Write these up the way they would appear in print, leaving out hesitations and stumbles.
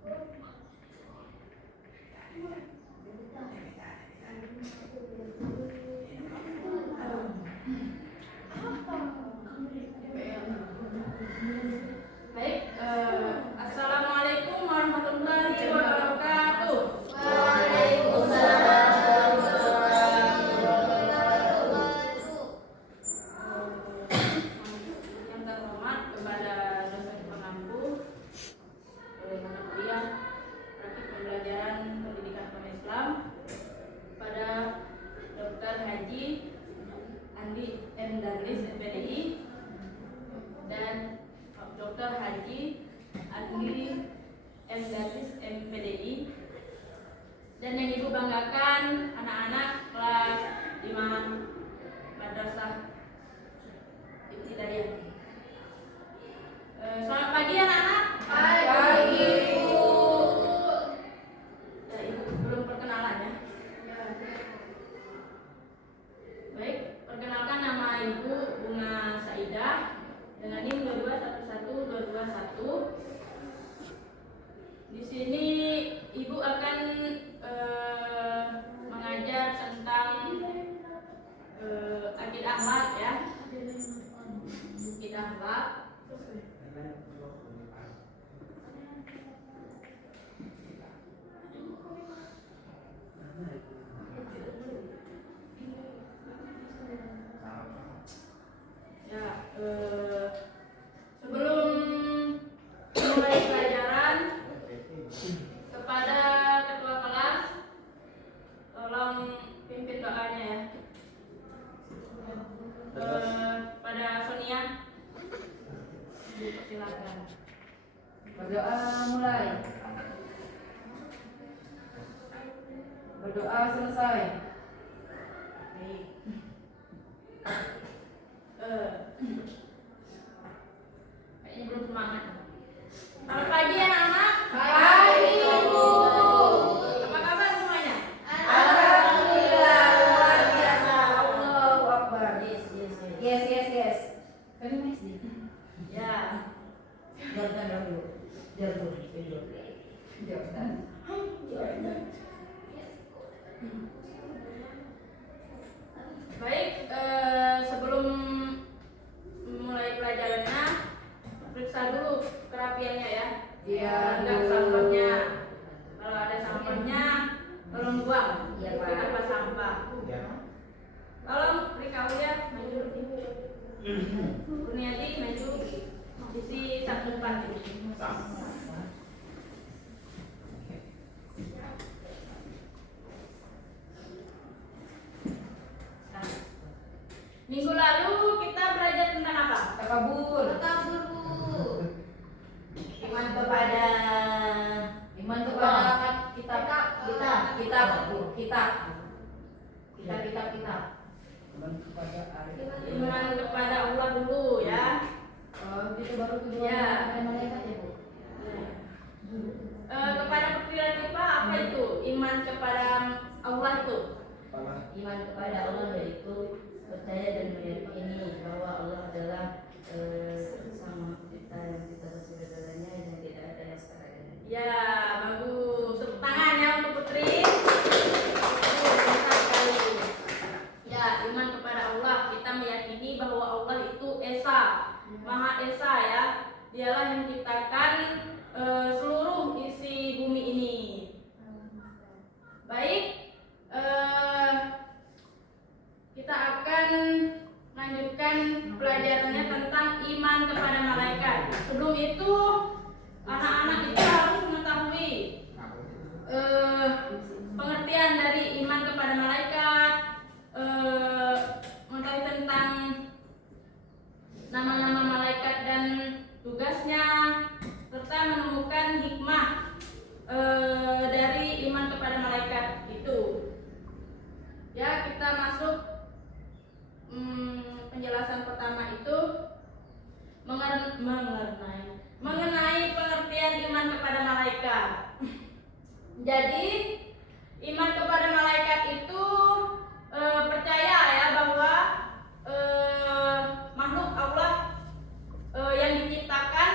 Baik, Assalamualaikum warahmatullahi wabarakatuh. Waalaikumsalam warahmatullahi wabarakatuh. Yang terhormat kepada dosen pengampu mata kuliah praktik pembelajaran pendidikan agama Islam pada Dr. Haji Andi M. Darlis MPDI dan Dr. Haji Andi M. Darlis MPDI, dan yang ibu banggakan anak-anak kelas 5 Madrasah Ibtidaiyah. Selamat pagi anak-anak. Pagi, Bu. Ya, ibu belum perkenalan ya. Baik, perkenalkan nama ibu Bunga Saidah dengan NIM 22112221. Di sini ibu akan mengajar tentang akidah akhlak ya. Akidah akhlak. Ya, sebelum mulai pelajaran, kepada ketua kelas tolong pimpin doanya ya. Pada Sonia, silakan. Berdoa mulai. Berdoa selesai. Baik. Kayaknya belum semangat. Selamat pagi anak-anak. Pagi, Bu. Apa kabar semuanya? Alhamdulillah, luar biasa. Allahu Akbar. Yes. Kami masih. Ya. Jordan dulu. Jordan. Baik, sebelum mulai pelajarannya, periksa dulu kerapiannya ya. Iya, Enggak Bu. sampahnya. Kalau ada sampahnya, tolong buang. Iya, Itu Pak. apa sampah? Tolong Rika Ulia maju. Kurniati maju. Isi 14 ini. Nah, minggu lalu kita belajar tentang apa? Takabur. Takabur, Bu. Iman kepada kitab. Iman kepada Allah dulu ya. Itu baru kedua Ya. malaikat ya, Bu. Kepada pikiran kita apa itu? Iman kepada Allah itu. Iman kepada Allah yaitu percaya dan meyakini bahwa Allah adalah Sang Pencipta yang kita segalanya dan tidak ada yang setara dengannya. Ya, bagus. Tepuk tangan ya untuk Putri. Pintar sekali. Ya, iman kepada Allah, kita meyakini bahwa Allah itu Esa, Maha Esa ya. Dialah yang menciptakan seluruh isi bumi ini. Baik, kita akan lanjutkan pelajarannya tentang iman kepada malaikat. Sebelum itu, anak-anak itu harus mengetahui pengertian dari iman kepada malaikat, mengetahui tentang nama-nama malaikat dan tugasnya, serta menemukan hikmah dari iman kepada malaikat itu. Ya, kita masuk penjelasan pertama itu mengenai pengertian iman kepada malaikat. Jadi iman kepada malaikat itu percaya ya bahwa makhluk Allah yang diciptakan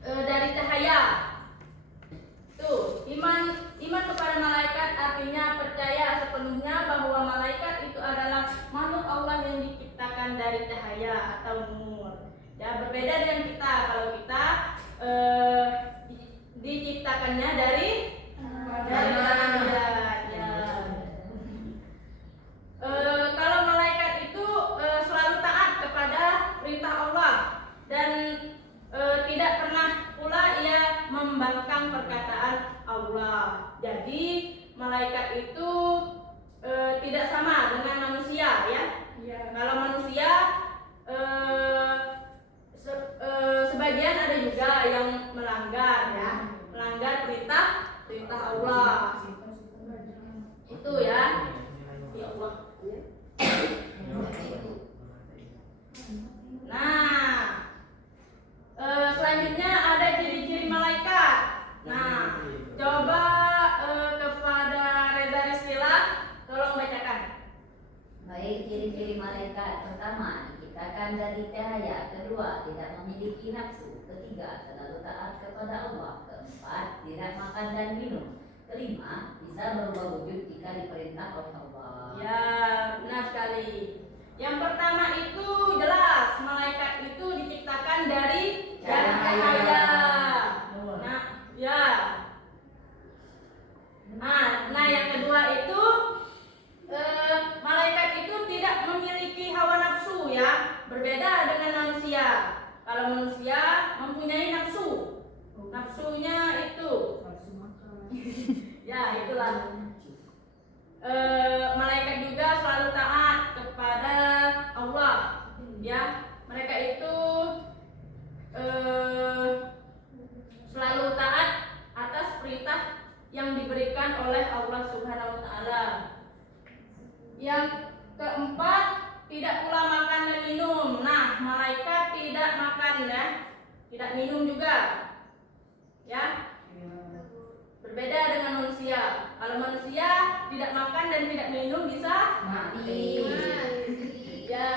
dari cahaya dari cahaya atau nur. Ya, berbeda dengan kita. Kalau kita diciptakannya dari cahaya. Ya. Kalau malaikat itu selalu taat kepada perintah Allah dan tidak pernah pula ia membangkang perkataan Allah. Jadi malaikat itu tidak sama dengan manusia, ya. Kalau manusia sebagian ada juga yang melanggar, ya, melanggar perintah Allah. Itu ya. Ya Allah. Nah, selanjutnya ada ciri-ciri malaikat. Nah, coba kepada Reza Rizkila, tolong bacakan. Baik, ciri-ciri malaikat. Pertama, diciptakan dari cahaya. Kedua, tidak memiliki nafsu. Ketiga, selalu taat kepada Allah. Keempat, tidak makan dan minum. Kelima, bisa berubah wujud jika diperintah oleh Allah. Ya, benar sekali. Yang pertama itu jelas, malaikat itu diciptakan dari cahaya. Nah, ya. Nah, yang kedua itu malaikat itu tidak memiliki hawa nafsu, ya, berbeda dengan manusia. Kalau manusia mempunyai nafsu, nafsunya itu, ya itulah. Malaikat juga selalu taat kepada Allah, ya. Mereka itu selalu taat atas perintah yang diberikan oleh Allah Subhanahu wa taala. Yang keempat, tidak pula makan dan minum. Nah, malaikat tidak makan, ya, tidak minum juga, ya. Berbeda dengan manusia. Kalau manusia tidak makan dan tidak minum bisa Mati. ya.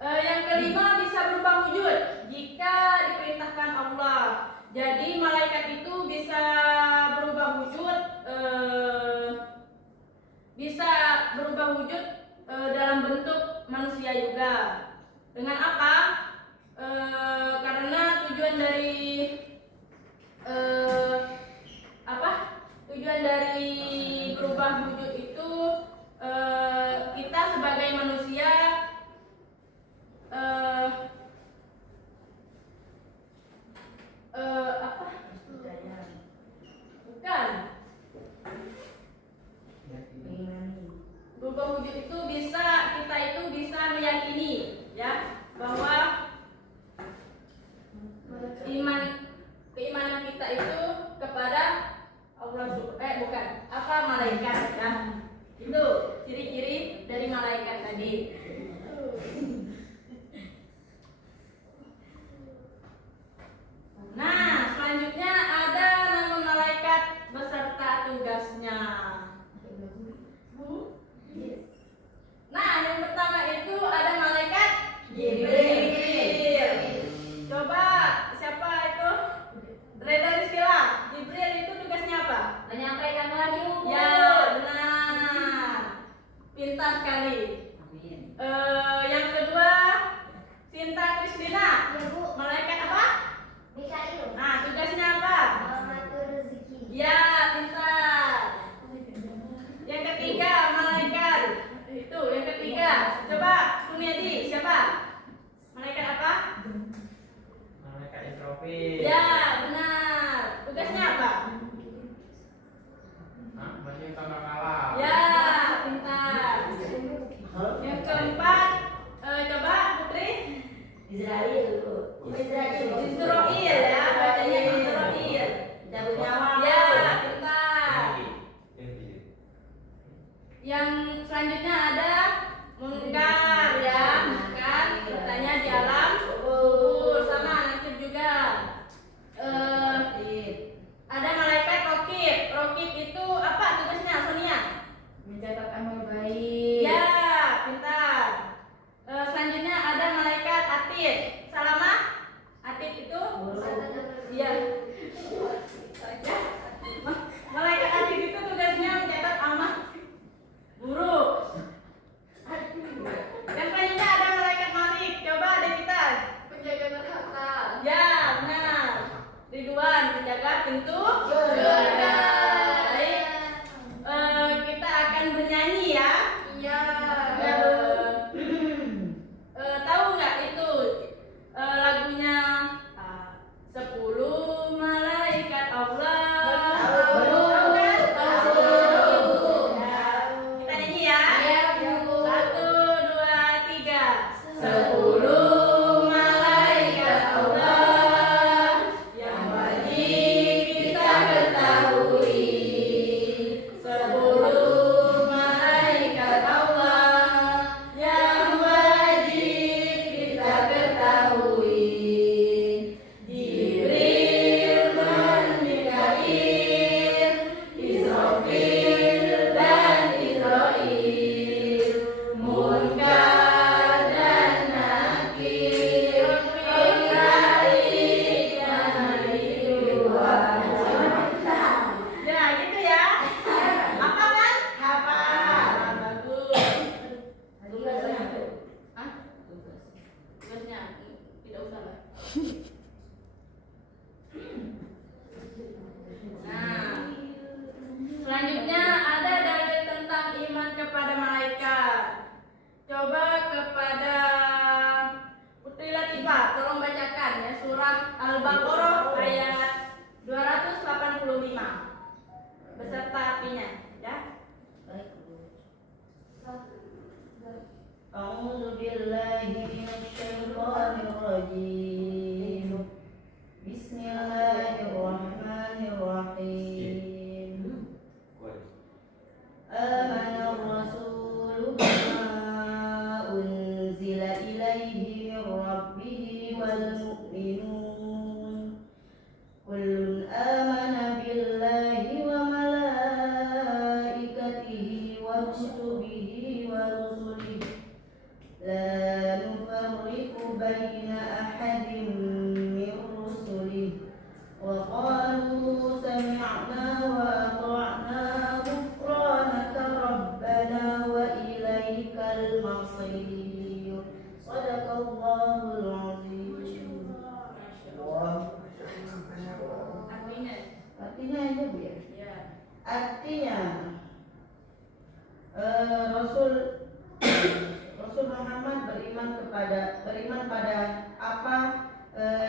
Yang kelima, bisa berubah wujud jika diperintahkan Allah. Jadi malaikat itu bisa berubah wujud, dalam bentuk manusia juga. Dengan apa? Karena tujuan dari berubah wujud itu kita sebagai manusia bukan berubah wujud itu kita itu bisa meyakini, ya, bahwa keimanan kita itu kepada Allah bukan malaikat, ya. Itu ciri-ciri dari malaikat tadi. Nah, selanjutnya ada nama malaikat beserta tugasnya. Nah, yang pertama itu ada malaikat Jibril. Coba siapa itu? Reza Rizkila. Jibril itu tugasnya apa? Menyampaikan wahyu. Ya, benar. Pintar sekali. Amin. Yang kedua, Sinta Kristina. Ya, Bu. Malaikat apa? Mikail. Nah, tugasnya apa? Mengatur rezeki. Ya, pintar. Yang ketiga, malaikat. Itu, yang ketiga. Coba, Kunyadi, siapa? Malaikat apa? Malaikat Israfil. Ya, benar. Tugasnya apa? Menciptakan alam. Ya, pintar. Yang keempat, coba Putri. Israel. Israel, ya, bacanya Israel. Cabut nyawa. Ya, pintar. Yang selanjutnya ada Munkar, ya. Munkar, bertanya di alam kubur, sama nakir juga. Ada malaikat Rokib. Rokib itu apa tugasnya, Sonia? Mencatat amal baik. Ya, pintar. Selanjutnya ada malaikat Atid. Salama? Atid itu Nah, selanjutnya ada dalil tentang iman kepada malaikat. Coba kepada Putri Latifah, tolong bacakan ya surah Al-Baqarah ayat 285 beserta artinya, ya. أعوذ بالله من الشيطان الرجيم بسم الله الرحمن الرحيم آمن الرسول بما أنزل إليه من ربه والمؤمنون كل آمن بالله وملائكته وكتبه ورسله لا نفرق بين أحد من رسله وقالوا سمعنا وأطعنا غفرانك ربنا وإليك المصير صدق الله العظيم. Artinya aja Bu ya. Ya. Artinya Rasul Muhammad beriman pada apa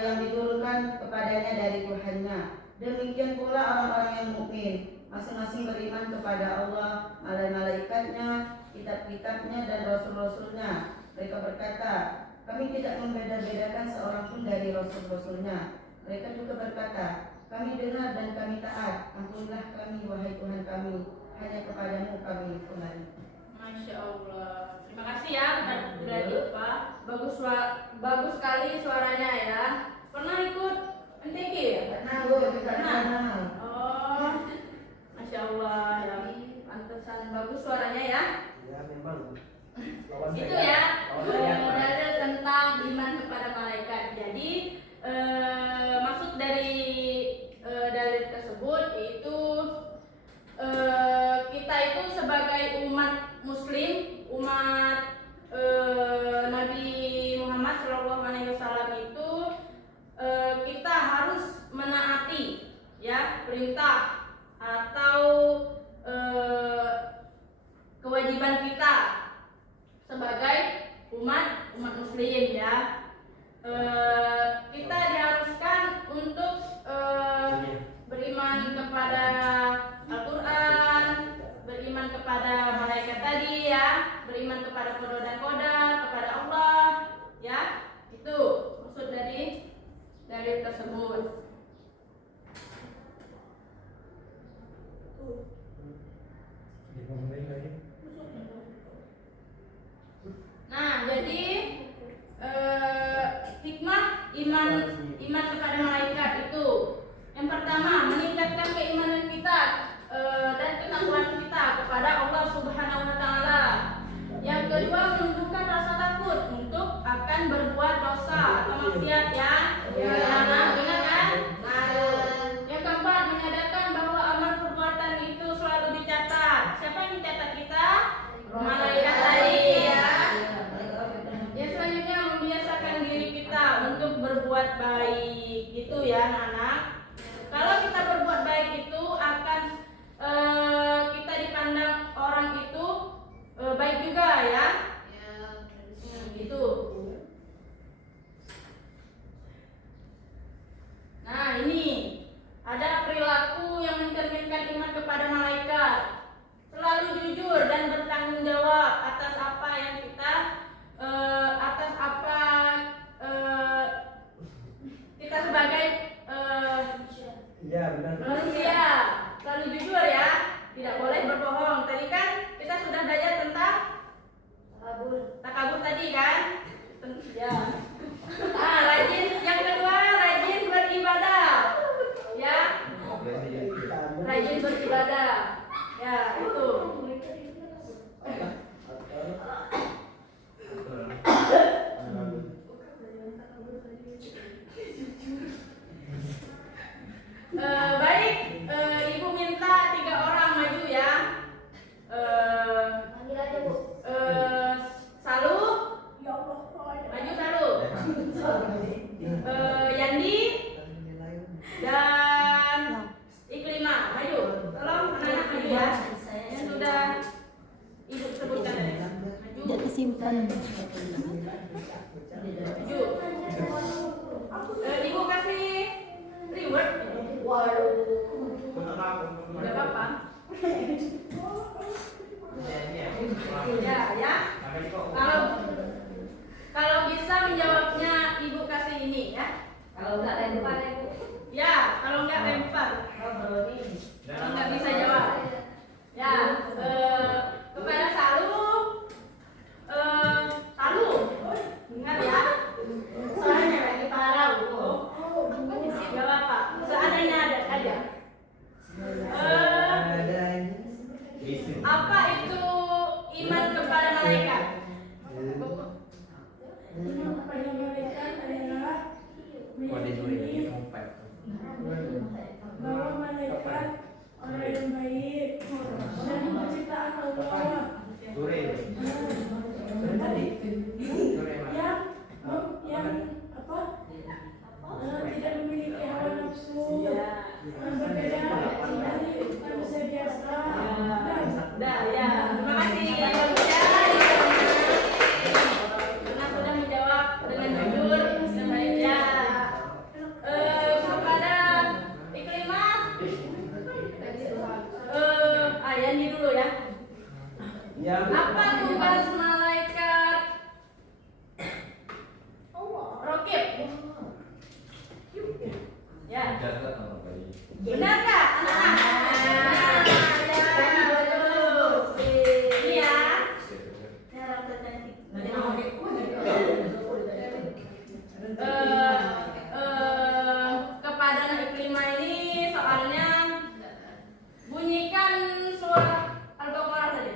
yang diturunkan kepadanya dari Tuhannya. Demikian pula orang-orang yang mukmin, masing-masing beriman kepada Allah, malaikatnya, kitab-kitabnya dan rasul-rasulnya. Mereka berkata, kami tidak membeda-bedakan seorang pun dari rasul-rasulnya. Mereka juga berkata, kami dengar dan kami taat. Ampunilah kami wahai Tuhan kami, hanya kepadamu kami kembali. Masya Allah. Terima kasih ya Putri Latifah. Bagus sekali suaranya ya. Pernah ikut MTQ ya? Pernah Bu, pernah. Oh, Masya Allah ya. Pantesan bagus suaranya ya. Ya memang. Itu ya. Dalil tentang iman kepada malaikat. Jadi maksud dari dalil tersebut yaitu kita itu sebagai umat Muslim, umat Nabi Muhammad SAW itu kita harus menaati ya perintah atau kewajiban kita sebagai umat Muslim ya. Kita diharuskan untuk beriman kepada Al-Quran, beriman kepada malaikat tadi ya, beriman kepada qada dan qadar, kepada Allah ya. Itu maksud dari dalil tersebut. Nah, jadi hikmah iman kepada malaikat itu yang pertama meningkatkan keimanan kita dan ketakwaan kita kepada Allah Subhanahu wa taala. Yang kedua menumbuhkan rasa takut untuk akan berbuat dosa atau maksiat ya. Nah, ingat kan? Yang keempat menyadarkan bahwa amal perbuatan itu selalu dicatat. Siapa yang mencatat kita? Malaikat tadi ya. Yang selanjutnya membiasakan diri kita untuk berbuat baik. Gitu ya anak-anak. Kalau kita berbuat baik itu akan kita dipandang orang itu baik juga ya. Gitu. Nah ini ada perilaku yang mencerminkan iman kepada malaikat. Selalu jujur dan bertanggung jawab atas apa yang kita kita sebagai manusia. Selalu jujur ya, tidak boleh berbohong. Tadi kan kita sudah belajar tentang takabur tadi kan? Ya. Yang kedua rajin beribadah. Ya. Rajin beribadah. Ya, itu. Baik, Ibu minta 3 orang maju ya. Panggil aja Bu. Salu, maju Salu. kasih reward. Untuk apa? Enggak apa-apa. Ya. Ya. Kalau bisa menjawabnya Ibu kasih ini ya. Kalau nggak lempar ya Bu. Ya, kalau enggak lempar. Kalau nggak bisa jawab. Ya, kepada Salu, ingat ya. Soalnya lagi parah Bu. Gak apa-apa. Seadanya ada aja. Apa itu iman kepada malaikat? Iman kepada malaikat adalah meyakini bahwa malaikat orang yang baik dan penciptaan Allah yang tidak memiliki hawa nafsu, berbeda dari manusia biasa. Dah ya, terima kasih ya. Karena sudah menjawab dengan jujur dan baik ya. Kepada Iklimah, Yani dulu ya. Apa tugas malaikat Rokib? Ya. Benar nggak anak-anak? Ya, bagus. Ini ya. Kepada Iklimah ini soalnya bunyikan suara Al-Baqarah tadi.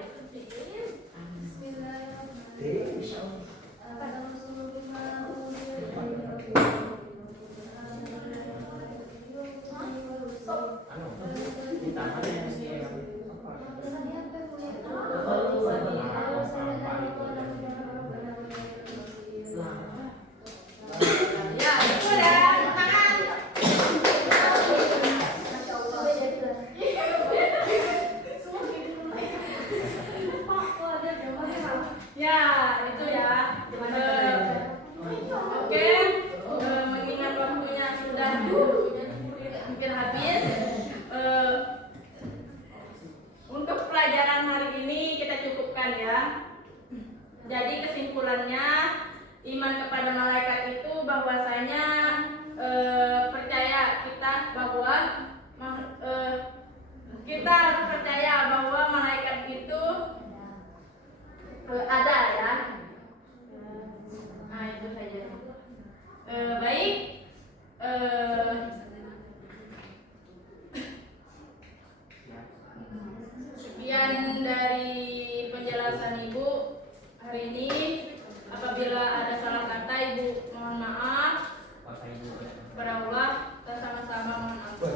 Ya, betul ya. Tangan. Ya, itu ya. Oke, mengingat waktunya sudah hampir habis. Untuk pelajaran hari ini kita cukupkan ya. Jadi kesimpulannya, iman kepada malaikat itu bahwasanya percaya kita bahwa kita harus percaya bahwa malaikat itu ada ya. Nah itu saja. Baik. Sekian dari penjelasan Ibu hari ini. Apabila ada salah kata Ibu mohon maaf. Kepada Allah kita sama-sama mohon ampun.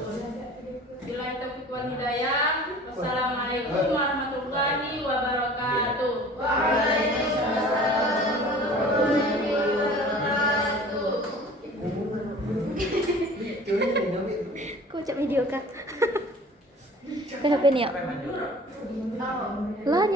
Bila taufiq wal hidayah. Wassalamualaikum warahmatullahi wabarakatuh. Waalaikumsalam warahmatullahi wabarakatuh. Kau cak video kah? Ke HP ni ya? Lah,